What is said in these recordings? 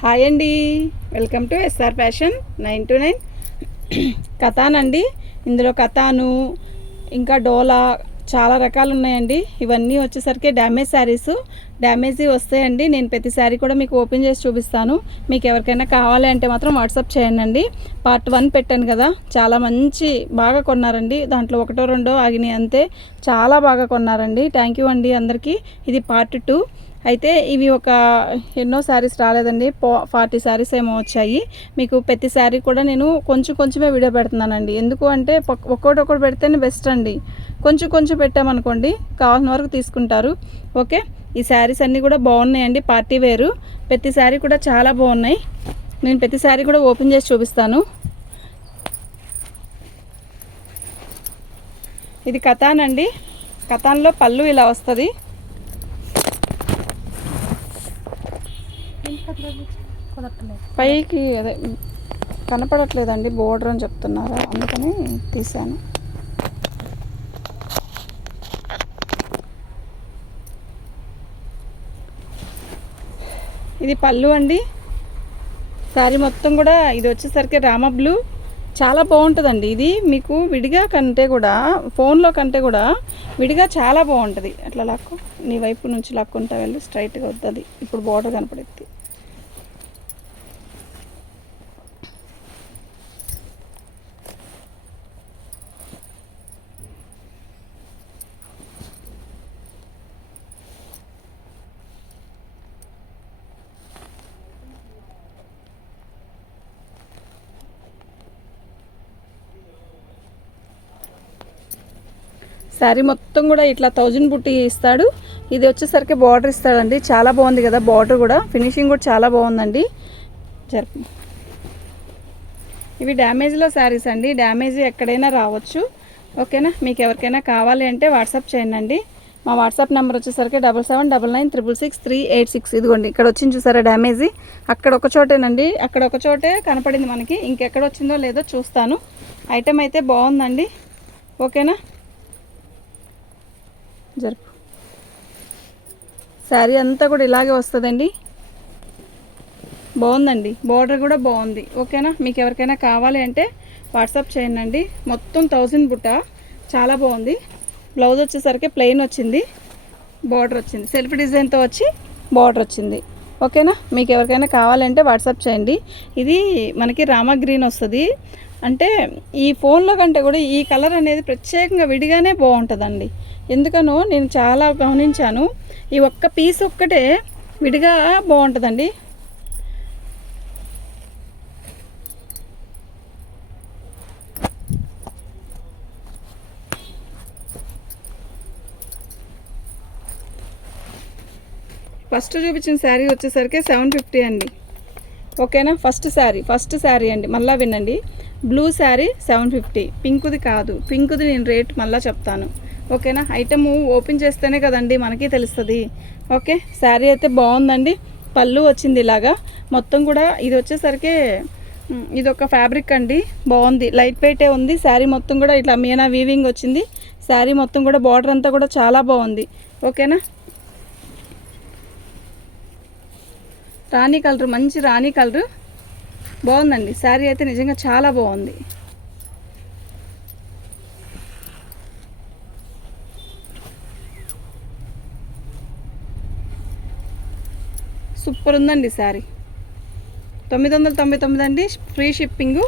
Hi అండి. Welcome to S R fashion nine two nine. కథానండి. ఇందులో కథాను ఇంకా డోలా చాలా రకాలు ఉన్నాయండి. ఇవన్నీ వచ్చేసరికి డ్యామేజ్ శారీస్. డ్యామేజ్ వస్తాయండి. నేను ప్రతి శారీ కూడా మీకు ఓపెన్ చేసి చూపిస్తాను. మీకు ఎవరికైనా కావాలి అంటే మాత్రం వాట్సాప్ చేయండి పార్ట్ వన్ పెట్టాను కదా. చాలా మంచి బాగా కొన్నారండి. దాంట్లో ఒకటో రెండో ఆగినాయి అంతే. చాలా బాగా కొన్నారండి. థ్యాంక్ యూ అండి అందరికీ. ఇది పార్ట్ టూ. అయితే ఇవి ఒక ఎన్నో శారీస్ రాలేదండి. పో ఫార్టీ శారీస్ ఏమో వచ్చాయి. మీకు ప్రతి శారీ కూడా నేను కొంచెం కొంచెమే వీడియో పెడుతున్నానండి. ఎందుకు అంటే ఒక్కోటి ఒక్కొక్కటి పెడితేనే బెస్ట్ అండి. కొంచెం కొంచెం పెట్టామనుకోండి కావాల్సిన వరకు తీసుకుంటారు. ఓకే? ఈ శారీస్ అన్నీ కూడా బాగున్నాయండి. పార్టీ వేరు. ప్రతి శారీ కూడా చాలా బాగున్నాయి. నేను ప్రతి శారీ కూడా ఓపెన్ చేసి చూపిస్తాను. ఇది కథానండి అండి. కథాన్లో పళ్ళు ఇలా వస్తుంది. పైకి అదే కనపడట్లేదండి బోర్డర్ అని చెప్తున్నారా. అందుకని తీసాను. ఇది పళ్ళు అండి. శారీ మొత్తం కూడా ఇది వచ్చేసరికి రామ బ్లూ. చాలా బాగుంటుందండి ఇది. మీకు విడిగా కంటే కూడా ఫోన్లో కంటే కూడా విడిగా చాలా బాగుంటుంది. అట్లా లాక్కు నీ వైపు నుంచి లాక్కుంటా వెళ్ళి స్ట్రైట్గా వద్దు ఇప్పుడు బోర్డర్ కనపడుద్ది శారీ మొత్తం కూడా ఇట్లా థౌజండ్ బుట్టి ఇస్తాడు. ఇది వచ్చేసరికి బార్డర్ ఇస్తాడండి. చాలా బాగుంది కదా బార్డర్ కూడా. ఫినిషింగ్ కూడా చాలా బాగుందండి. జరుపు ఇవి డ్యామేజ్లో శారీస్ అండి. డ్యామేజ్ ఎక్కడైనా రావచ్చు. ఓకేనా? మీకు ఎవరికైనా కావాలి అంటే వాట్సాప్ చేయండి మా వాట్సాప్ నెంబర్ వచ్చేసరికి double seven double nine triple six three eight six. ఇదిగోండి ఇక్కడ వచ్చింది చూసారా డ్యామేజ్? అక్కడ ఒక చోటేనండి. అక్కడ ఒక చోటే కనపడింది మనకి. ఇంకెక్కడ వచ్చిందో లేదో చూస్తాను. ఐటెం అయితే బాగుందండి. ఓకేనా? జరుపు. శారీ అంతా కూడా ఇలాగే వస్తుందండి. బాగుందండి. బార్డర్ కూడా బాగుంది. ఓకేనా? మీకు ఎవరికైనా కావాలి అంటే వాట్సాప్ చేయండి మొత్తం థౌజండ్ బుట్ట. చాలా బాగుంది. బ్లౌజ్ వచ్చేసరికి ప్లెయిన్ వచ్చింది. బార్డర్ వచ్చింది. సెల్ఫ్ డిజైన్తో వచ్చి బార్డర్ వచ్చింది. ఓకేనా? మీకు ఎవరికైనా కావాలంటే వాట్సాప్ చేయండి. ఇది మనకి రామ గ్రీన్ వస్తుంది. అంటే ఈ ఫోన్లో కంటే కూడా ఈ కలర్ అనేది ప్రత్యేకంగా విడిగానే బాగుంటుందండి. ఎందుకనో నేను చాలా గమనించాను. ఈ ఒక్క పీస్ ఒక్కటే విడిగా బాగుంటుందండి. ఫస్ట్ చూపించిన శారీ వచ్చేసరికి సెవెన్ ఫిఫ్టీ అండి. ఓకేనా? ఫస్ట్ శారీ ఫస్ట్ శారీ అండి. మళ్ళీ వినండి. Blue sari seven fifty. పింకుది కాదు. పింకుది నేను రేట్ మళ్ళీ చెప్తాను. ఓకేనా? ఐటమ్ ఓపెన్ చేస్తేనే కదండి మనకి తెలుస్తుంది. ఓకే? శారీ అయితే బాగుందండి. పళ్ళు వచ్చింది ఇలాగా. మొత్తం కూడా ఇది వచ్చేసరికి ఇది ఒక ఫ్యాబ్రిక్ అండి. బాగుంది. లైట్ వెయిటే ఉంది. శారీ మొత్తం కూడా ఇట్లా మీనా వీవింగ్ వచ్చింది. శారీ మొత్తం కూడా బార్డర్ అంతా కూడా చాలా బాగుంది. ఓకేనా? రాణి కలర్ మంచి రాణి కలర్ బాగుందండి. శారీ అయితే నిజంగా చాలా బాగుంది. సూపర్ ఉందండి శారీ. తొమ్మిది వందల తొంభై తొమ్మిది అండి ఫ్రీ షిప్పింగు.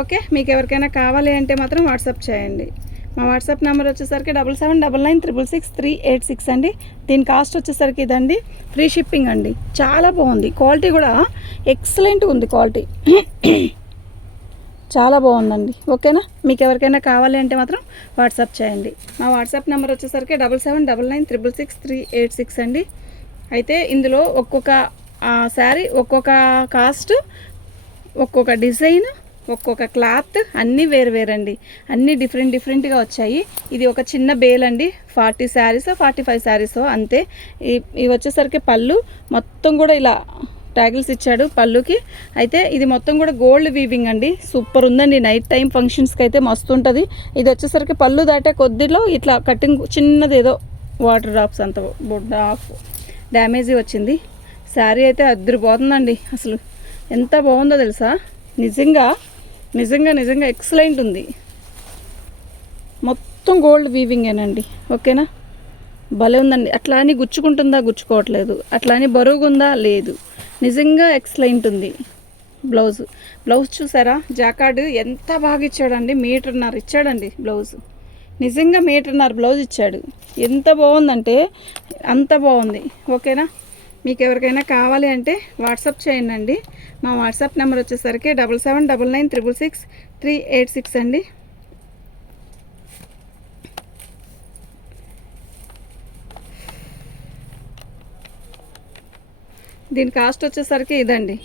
ఓకే మీకు ఎవరికైనా కావాలి అంటే మాత్రం వాట్సాప్ చేయండి. మా వాట్సాప్ నెంబర్ వచ్చేసరికి double seven double nine triple six three eight six అండి. దీని కాస్ట్ వచ్చేసరికి ఇదండి ఫ్రీ షిప్పింగ్ అండి. చాలా బాగుంది. క్వాలిటీ కూడా ఎక్సలెంట్ ఉంది క్వాలిటీ. చాలా బాగుందండి. ఓకేనా? మీకు ఎవరికైనా కావాలి అంటే మాత్రం వాట్సాప్ చేయండి. మా వాట్సాప్ నెంబర్ వచ్చేసరికి double seven double nine triple six three eight six అండి. అయితే ఇందులో ఒక్కొక్క శారీ ఒక్కొక్క కాస్ట్ ఒక్కొక్క డిజైన్ ఒక్కొక్క క్లాత్ అన్నీ వేరు వేరండి. అన్నీ డిఫరెంట్ డిఫరెంట్గా వచ్చాయి. ఇది ఒక చిన్న బేల్ అండి forty saris forty five saris అంతే. ఇవి వచ్చేసరికి పళ్ళు. మొత్తం కూడా ఇలా ట్యాగిల్స్ ఇచ్చాడు పళ్ళుకి. అయితే ఇది మొత్తం కూడా గోల్డ్ వీవింగ్ అండి. సూపర్ ఉందండి. నైట్ టైం ఫంక్షన్స్కి అయితే మస్తు ఉంటుంది. ఇది వచ్చేసరికి పళ్ళు దాటే కొద్దిలో ఇట్లా కటింగ్ చిన్నది ఏదో వాటర్ డ్రాప్స్ అంత డ్రాప్ డ్యామేజీ వచ్చింది. శారీ అయితే అద్దరిపోతుందండి అసలు. ఎంత బాగుందో తెలుసా? నిజంగా నిజంగా నిజంగా ఎక్సలెంట్ ఉంది. మొత్తం గోల్డ్ వీవింగేనండి. ఓకేనా? భలే ఉందండి. అట్లా అని గుచ్చుకుంటుందా గుచ్చుకోవట్లేదు. అట్లా అని బరువుగుందా? లేదు. నిజంగా ఎక్సలెంట్ ఉంది. బ్లౌజ్. బ్లౌజ్ చూసారా? జాకార్డ్ ఎంత బాగా ఇచ్చాడండి. మీటర్న్నర ఇచ్చాడండి బ్లౌజ్. నిజంగా మీటర్న్నర బ్లౌజ్ ఇచ్చాడు. ఎంత బాగుందంటే అంత బాగుంది. ఓకేనా? మీకు ఎవరికైనా కావాలి అంటే వాట్సాప్ చేయండి. అండి మా వాట్సాప్ నెంబర్ వచ్చేసరికి double seven double nine triple six three eight six అండి. దీని కాస్ట్ వచ్చేసరికి ఇదండి.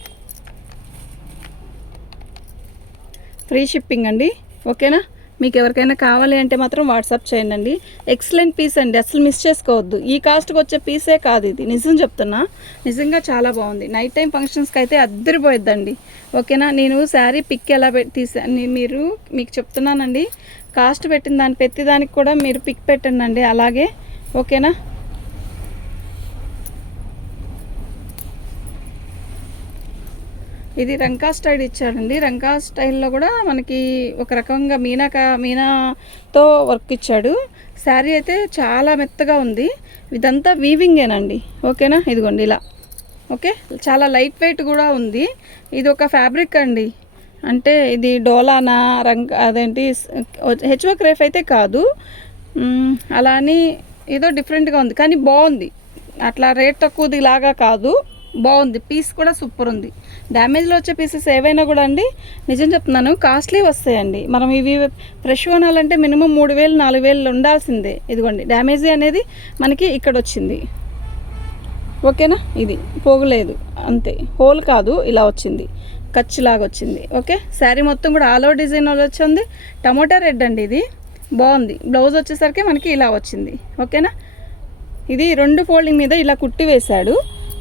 ఫ్రీ షిప్పింగ్ అండి. ఓకేనా? మీకు ఎవరికైనా కావాలి అంటే మాత్రం వాట్సాప్ చేయండి అండి ఎక్సలెంట్ పీస్ అండి. అసలు మిస్ చేసుకోవద్దు. ఈ కాస్ట్కి వచ్చే పీసే కాదు ఇది. నిజం చెప్తున్నా. నిజంగా చాలా బాగుంది. నైట్ టైం ఫంక్షన్స్కి అయితే అద్దరిపోయిద్దండి. ఓకేనా? నేను శారీ పిక్ ఎలా పెట్టి తీసా మీరు మీకు చెప్తున్నానండి. కాస్ట్ పెట్టిన దాని పెట్టి దానికి కూడా మీరు పిక్ పెట్టండి అండి అలాగే. ఓకేనా? ఇది రంకా స్టైల్ ఇచ్చాడండి. రంకా స్టైల్లో కూడా మనకి ఒక రకంగా మీనాక మీనాతో వర్క్ ఇచ్చాడు. శారీ అయితే చాలా మెత్తగా ఉంది. ఇదంతా వీవింగేనండి. ఓకేనా? ఇదిగోండి ఇలా. ఓకే? చాలా లైట్ వెయిట్ కూడా ఉంది. ఇది ఒక ఫ్యాబ్రిక్ అండి. అంటే ఇది డోలానా రంగ్ అదేంటి హెచ్ఓ క్రేఫ్ అయితే కాదు. అలా అని ఏదో డిఫరెంట్గా ఉంది. కానీ బాగుంది. అట్లా రేట్ తక్కువది లాగా కాదు. బాగుంది. పీస్ కూడా సూపర్ ఉంది. డ్యామేజ్లో వచ్చే పీసెస్ ఏవైనా కూడా అండి నిజం చెప్తున్నాను కాస్ట్లీ వస్తాయండి. మనం ఇవి ఫ్రెష్ కొనాలంటే మినిమం మూడు వేలు నాలుగు వేలు ఉండాల్సిందే. ఇదిగోండి డ్యామేజ్ అనేది మనకి ఇక్కడ వచ్చింది. ఓకేనా? ఇది పోగులేదు అంతే. హోల్ కాదు ఇలా వచ్చింది. ఖర్చులాగా వచ్చింది. ఓకే? శారీ మొత్తం కూడా ఆల్ ఓవర్ డిజైన్ వచ్చింది టమోటా రెడ్ అండి ఇది. బాగుంది. బ్లౌజ్ వచ్చేసరికి మనకి ఇలా వచ్చింది. ఓకేనా? ఇది రెండు ఫోల్డింగ్ మీద ఇలా కుట్టి వేశాడు.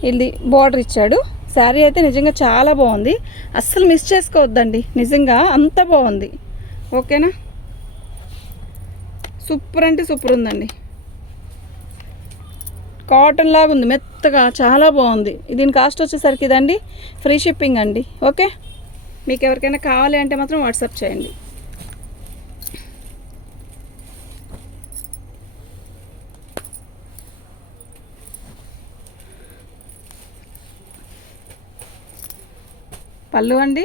ఇది బార్డర్ ఇచ్చాడు. శారీ అయితే నిజంగా చాలా బాగుంది. అస్సలు మిస్ చేసుకోవద్దండి. నిజంగా అంత బాగుంది. ఓకేనా సూపర్ అంటే సూపర్ ఉందండి. కాటన్ లాగా ఉంది మెత్తగా చాలా బాగుంది. దీని కాస్ట్ వచ్చేసరికి ఇదండి ఫ్రీ షిప్పింగ్ అండి. ఓకే మీకు ఎవరికైనా కావాలి అంటే మాత్రం వాట్సాప్ చేయండి. పళ్ళు అండి.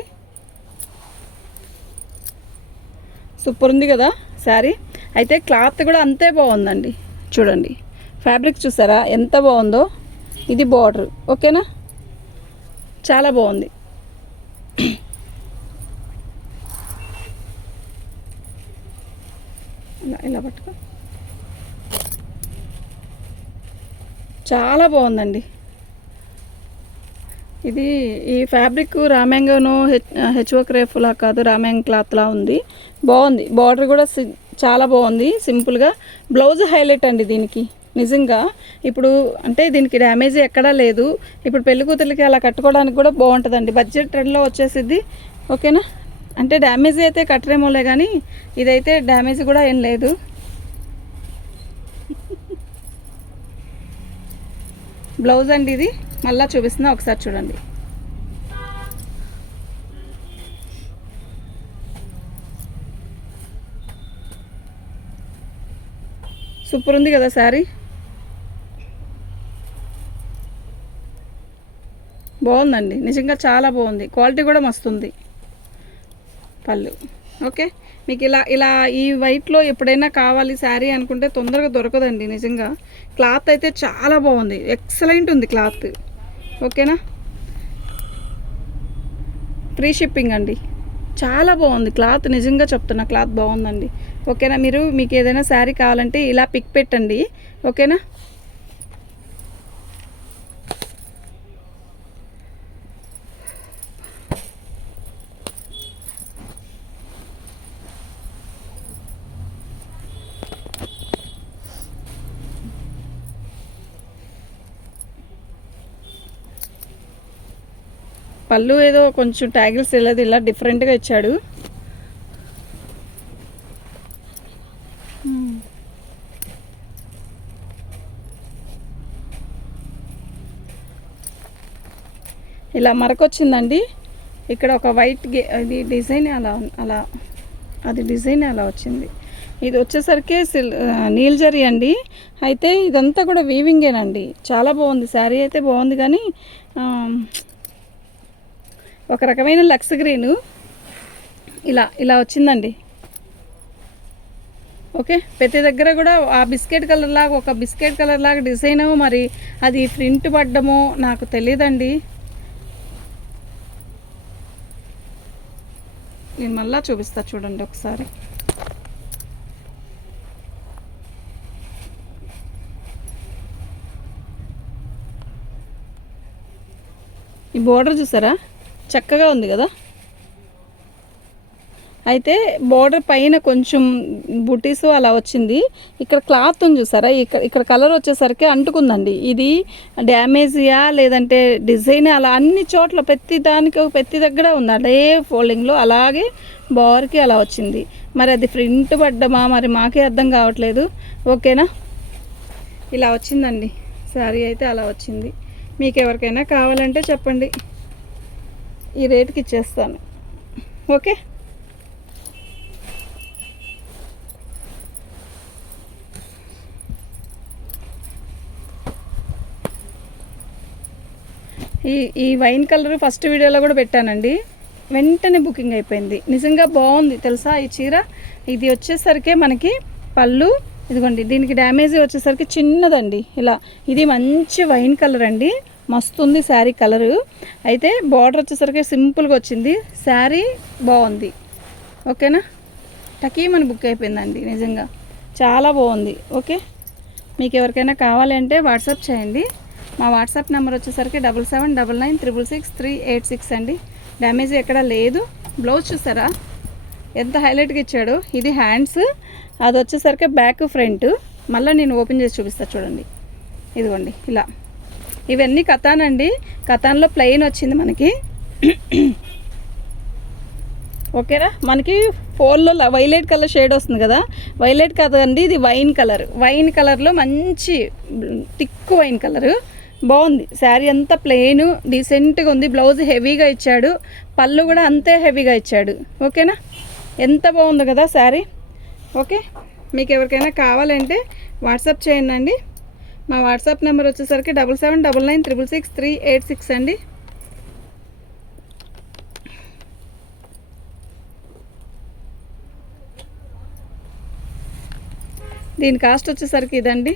సూపర్ ఉంది కదా శారీ. అయితే క్లాత్ కూడా అంతే బాగుందండి. చూడండి. ఫ్యాబ్రిక్ చూసారా? ఎంత బాగుందో. ఇది బార్డర్. ఓకేనా? చాలా బాగుంది. ఇలా ఇలా పట్టుకో. చాలా బాగుందండి. ఇది ఈ ఫ్యాబ్రిక్ రామ్యాంగోను హెచ్ హెచ్ఓ క్రేఫ్లా కాదు రామ్యాంగ్ క్లాత్లా ఉంది. బాగుంది. బార్డర్ కూడా సి- చాలా బాగుంది. సింపుల్గా. బ్లౌజ్ హైలైట్ అండి దీనికి. నిజంగా. ఇప్పుడు అంటే దీనికి డ్యామేజ్ ఎక్కడా లేదు. ఇప్పుడు పెళ్ళి కూతురికి అలా కట్టుకోవడానికి కూడా బాగుంటుందండి. బడ్జెట్ ట్రెండ్లో వచ్చేసిద్ది. ఓకేనా? అంటే డ్యామేజ్ అయితే కట్టరేమోలే కానీ ఇదైతే డ్యామేజ్ కూడా ఏం లేదు. బ్లౌజ్ అండి ఇది. మళ్ళీ చూపిస్తున్నా ఒకసారి చూడండి. సూపర్ ఉంది కదా శారీ? బాగుందండి. నిజంగా చాలా బాగుంది. క్వాలిటీ కూడా మస్తుంది. పళ్ళు. ఓకే? మీకు ఇలా ఇలా ఈ వైట్లో ఎప్పుడైనా కావాలి శారీ అనుకుంటే తొందరగా దొరకదండి నిజంగా. క్లాత్ అయితే చాలా బాగుంది. ఎక్సలెంట్ ఉంది క్లాత్. ఓకేనా? ఫ్రీ షిప్పింగ్ అండి. చాలా బాగుంది క్లాత్ నిజంగా చెప్తున్నా క్లాత్ బాగుందండి. ఓకేనా? మీరు మీకు ఏదైనా శారీ కావాలంటే ఇలా పిక్ పెట్టండి. ఓకేనా? పళ్ళు ఏదో కొంచెం ట్యాగిల్స్ వెళ్ళదు ఇలా డిఫరెంట్గా ఇచ్చాడు. Hmm. ఇలా మరకొచ్చిందండి. ఇక్కడ ఒక వైట్ గే అది డిజైన్ అలా అలా అది డిజైన్ అలా వచ్చింది. ఇది వచ్చేసరికి సిల్ నీల్జరీ అండి. అయితే ఇదంతా కూడా వీవింగేనండి చాలా బాగుంది. శారీ అయితే బాగుంది కానీ ఒక రకమైన లక్స్ గ్రీను. ఇలా ఇలా వచ్చిందండి. ఓకే? ప్రతి దగ్గర కూడా ఆ బిస్కెట్ కలర్ లాగా ఒక బిస్కెట్ కలర్ లాగా డిజైన్ మరి అది ప్రింట్ పడ్డమో నాకు తెలియదండి నేను మళ్ళా చూపిస్తా చూడండి ఒకసారి. ఈ బోర్డర్ చూసారా? చక్కగా ఉంది కదా? అయితే బోర్డర్ పైన కొంచెం బుటీస్ అలా వచ్చింది. ఇక్కడ క్లాత్ ఉంది చూసారా? ఇక్కడ ఇక్కడ కలర్ వచ్చేసరికి అంటుకుందండి. ఇది డ్యామేజియా లేదంటే డిజైన్ అలా అన్ని చోట్ల ప్రతి దానికి ప్రతి దగ్గర ఉంది. అదే ఫోల్డింగ్లో అలాగే బార్కి అలా వచ్చింది. మరి అది ప్రింట్ పడ్డమా? మరి మాకే అర్థం కావట్లేదు. ఓకేనా? ఇలా వచ్చిందండి. శారీ అయితే అలా వచ్చింది. మీకు ఎవరికైనా కావాలంటే చెప్పండి. ఈ రేట్కి ఇచ్చేస్తాను. ఓకే? ఈ ఈ వైన్ కలర్ ఫస్ట్ వీడియోలో కూడా పెట్టానండి. వెంటనే బుకింగ్ అయిపోయింది. నిజంగా బాగుంది. తెలుసా ఈ చీర? ఇది వచ్చేసరికి మనకి పళ్ళు ఇదిగోండి దీనికి డ్యామేజ్ వచ్చేసరికి చిన్నదండి. ఇలా ఇది మంచి వైన్ కలర్ అండి. మస్తు ఉంది శారీ కలరు. అయితే బార్డర్ వచ్చేసరికి సింపుల్గా వచ్చింది. శారీ బాగుంది. ఓకేనా? టకీమని బుక్ అయిపోయిందండి నిజంగా. చాలా బాగుంది. ఓకే? మీకు ఎవరికైనా కావాలంటే వాట్సాప్ చేయండి. మా వాట్సాప్ నెంబర్ వచ్చేసరికి double seven double nine triple six three eight six అండి. డ్యామేజ్ ఎక్కడ లేదు. బ్లౌజ్ చూసారా? ఎంత హైలైట్గా ఇచ్చాడు. ఇది హ్యాండ్స్. అది వచ్చేసరికి బ్యాక్ ఫ్రంట్. మళ్ళీ నేను ఓపెన్ చేసి చూపిస్తాను చూడండి. ఇదిగోండి ఇలా. ఇవన్నీ కథానండి. కథాన్లో ప్లెయిన్ వచ్చింది మనకి. ఓకేనా? మనకి ఫోన్లో వైలెట్ కలర్ షేడ్ వస్తుంది కదా? వైలెట్ కదండి ఇది వైన్ కలర్ వైన్ కలర్లో మంచి థిక్ వైన్ కలర్ బాగుంది. శారీ అంతా ప్లెయిన్ డీసెంట్గా ఉంది. బ్లౌజ్ హెవీగా ఇచ్చాడు. పళ్ళు కూడా అంతే హెవీగా ఇచ్చాడు. ఓకేనా? ఎంత బాగుంది కదా శారీ. ఓకే? మీకు ఎవరికైనా కావాలంటే వాట్సాప్ చేయండి. అండి మా వాట్సాప్ నెంబర్ వచ్చేసరికి double seven double nine triple six three eight six అండి. దీని కాస్ట్ వచ్చేసరికి ఇదండి.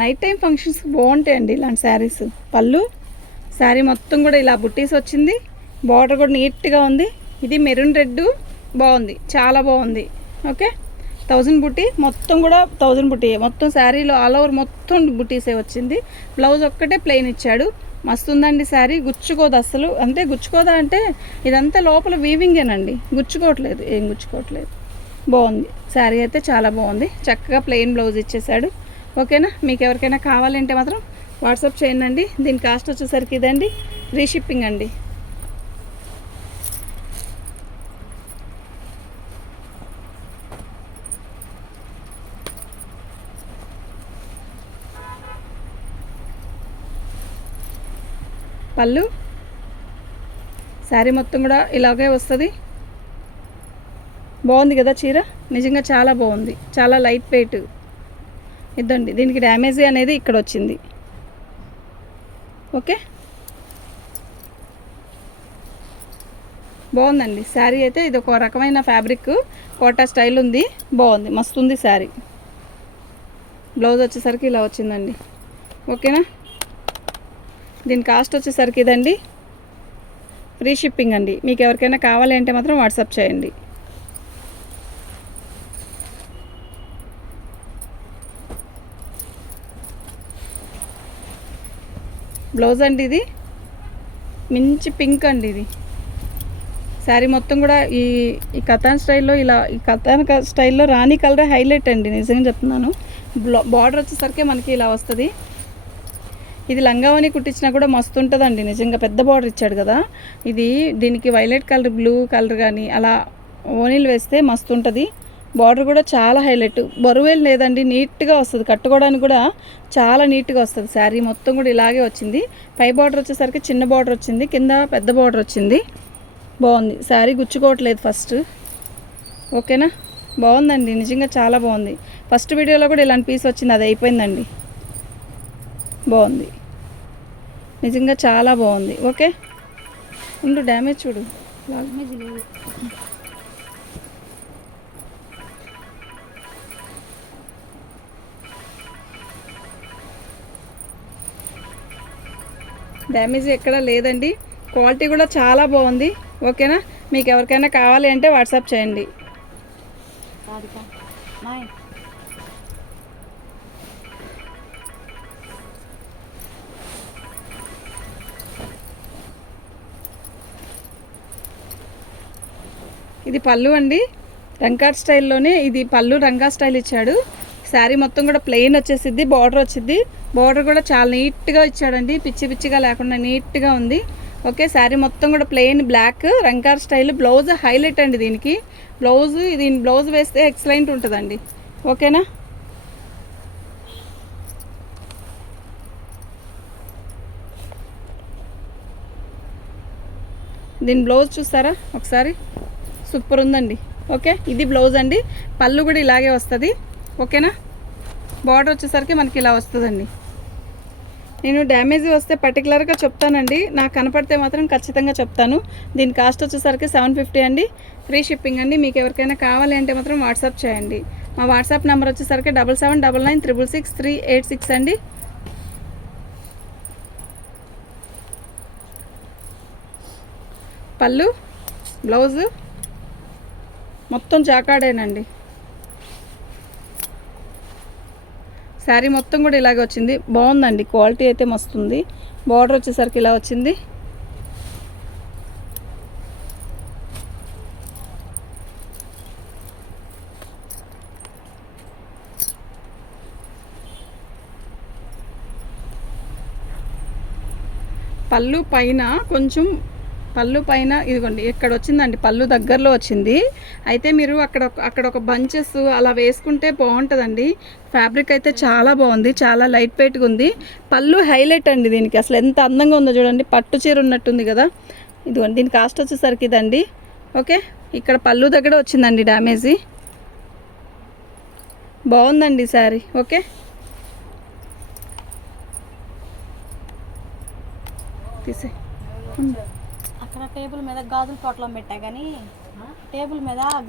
నైట్ టైం ఫంక్షన్స్కి బాగుంటాయండి ఇలాంటి శారీస్ పళ్ళు శారీ మొత్తం కూడా ఇలా బుట్టీస్ వచ్చింది. బార్డర్ కూడా నీట్గా ఉంది. ఇది మెరూన్ రెడ్ బాగుంది. చాలా బాగుంది. ఓకే థౌజండ్ బుట్టి మొత్తం కూడా థౌజండ్ బుట్టి మొత్తం శారీలో ఆల్ ఓవర్ మొత్తం బుట్టీసే వచ్చింది. బ్లౌజ్ ఒక్కటే ప్లెయిన్ ఇచ్చాడు. మస్తు ఉందండి శారీ గుచ్చుకోదు అసలు. అంటే గుచ్చుకోదా అంటే ఇదంతా లోపల వీవింగేనండి గుచ్చుకోవట్లేదు. ఏం గుచ్చుకోవట్లేదు. బాగుంది. శారీ అయితే చాలా బాగుంది. చక్కగా ప్లెయిన్ బ్లౌజ్ ఇచ్చేసాడు. ఓకేనా? మీకు ఎవరికైనా కావాలంటే మాత్రం వాట్సాప్ చేయండి. దీని కాస్ట్ వచ్చేసరికి ఇదండి. రీషిప్పింగ్ అండి. పళ్ళు? శారీ మొత్తం కూడా ఇలాగే వస్తుంది. బాగుంది కదా చీర? నిజంగా చాలా బాగుంది. చాలా లైట్ వెయిట్. ఇద్దండి. దీనికి డ్యామేజ్ అనేది ఇక్కడ వచ్చింది. ఓకే? బాగుందండి. శారీ అయితే ఇది ఒక రకమైన ఫ్యాబ్రిక్ కోటా స్టైల్ ఉంది. బాగుంది. మస్తు ఉంది శారీ. బ్లౌజ్ వచ్చేసరికి ఇలా వచ్చిందండి. ఓకేనా? దీని కాస్ట్ వచ్చేసరికి ఇదండి. ఫ్రీ షిప్పింగ్ అండి. మీకు ఎవరికైనా కావాలి అంటే మాత్రం వాట్సాప్ చేయండి. బ్లౌజ్ అండి ఇది. మంచి పింక్ అండి ఇది. శారీ మొత్తం కూడా ఈ ఈ కథాన్ స్టైల్లో ఇలా ఈ కథాన్ క- స్టైల్లో రాణి కలర్ హైలైట్ అండి నిజంగా చెప్తున్నాను. బార్డర్ వచ్చేసరికి మనకి ఇలా వస్తుంది. ఇది లంగావని కుట్టించినా కూడా మస్తు ఉంటుందండి నిజంగా పెద్ద బార్డర్ ఇచ్చాడు కదా. ఇది దీనికి వైలెట్ కలర్ బ్లూ కలర్ కానీ అలా ఓనీలు వేస్తే మస్తు ఉంటుంది బార్డర్ కూడా చాలా హైలైట్. బరువేలు లేదండి నీట్గా వస్తుంది. కట్టుకోవడానికి కూడా చాలా నీట్గా వస్తుంది శారీ. మొత్తం కూడా ఇలాగే వచ్చింది. పై బార్డర్ వచ్చేసరికి చిన్న బార్డర్ వచ్చింది కింద పెద్ద బార్డర్ వచ్చింది. బాగుంది. శారీ గుచ్చుకోవట్లేదు ఫస్ట్. ఓకేనా? బాగుందండి. నిజంగా చాలా బాగుంది. ఫస్ట్ వీడియోలో కూడా ఇలాంటి పీస్ వచ్చింది అది అయిపోయిందండి. బాగుంది. నిజంగా చాలా బాగుంది. ఓకే? ఉండు డ్యామేజ్ చూడు. డ్యామేజ్ లేదు డ్యామేజ్ ఎక్కడ లేదండి. క్వాలిటీ కూడా చాలా బాగుంది. ఓకేనా? మీకు ఎవరికైనా కావాలి అంటే వాట్సాప్ చేయండి. ఇది పళ్ళు అండి. రంకాట్ స్టైల్లోనే ఇది పళ్ళు రంగా స్టైల్ ఇచ్చాడు. శారీ మొత్తం కూడా ప్లెయిన్ వచ్చేసిద్ది బార్డర్ వచ్చింది బోర్డర్ కూడా చాలా నీట్గా ఇచ్చాడండి. పిచ్చి పిచ్చిగా లేకుండా నీట్గా ఉంది. ఓకే శారీ మొత్తం కూడా ప్లెయిన్ బ్లాక్ రంకార్ స్టైల్ బ్లౌజ్ హైలైట్ అండి దీనికి. బ్లౌజ్ దీని బ్లౌజ్ వేస్తే ఎక్సలెంట్ ఉంటుందండి. ఓకేనా? దీని బ్లౌజ్ చూస్తారా ఒకసారి సూపర్ ఉందండి. ఓకే ఇది బ్లౌజ్ అండి. పళ్ళు కూడా ఇలాగే వస్తుంది. ఓకేనా? బార్డర్ వచ్చేసరికి మనకి ఇలా వస్తుందండి. నేను డ్యామేజ్ వస్తే పర్టికులర్గా చెప్తానండి. నాకు కనపడితే మాత్రం ఖచ్చితంగా చెప్తాను. దీని కాస్ట్ వచ్చేసరికి సెవెన్ ఫిఫ్టీ అండి. ఫ్రీ షిప్పింగ్ అండి. మీకు ఎవరికైనా కావాలి అంటే మాత్రం వాట్సాప్ చేయండి. మా వాట్సాప్ నెంబర్ వచ్చేసరికి double seven double nine triple six three eight six అండి. పళ్ళు బ్లౌజు మొత్తం జాకాడేనండి. శారీ మొత్తం కూడా ఇలాగే వచ్చింది. బాగుందండి. క్వాలిటీ అయితే మస్తుంది. బార్డర్ వచ్చేసరికి ఇలా వచ్చింది. పళ్ళు పైన కొంచెం పళ్ళు పైన ఇదిగోండి ఇక్కడ వచ్చిందండి పళ్ళు దగ్గరలో వచ్చింది. అయితే మీరు అక్కడ ఒక- అక్కడ ఒక బంచెస్ అలా వేసుకుంటే బాగుంటుందండి. ఫ్యాబ్రిక్ అయితే చాలా బాగుంది చాలా లైట్ వెయిట్గా ఉంది. పళ్ళు హైలైట్ అండి దీనికి అసలు ఎంత అందంగా ఉందో చూడండి పట్టు చీర ఉన్నట్టుంది కదా. ఇదిగోండి దీని కాస్ట్ వచ్చేసరికి ఇదండి. ఓకే ఇక్కడ పళ్ళు దగ్గర వచ్చిందండి డ్యామేజీ. బాగుందండి శారీ ఓకే. తీసే టేబుల్ మీద గాజుల పొట్లం పెట్టా కానీ టేబుల్ మీద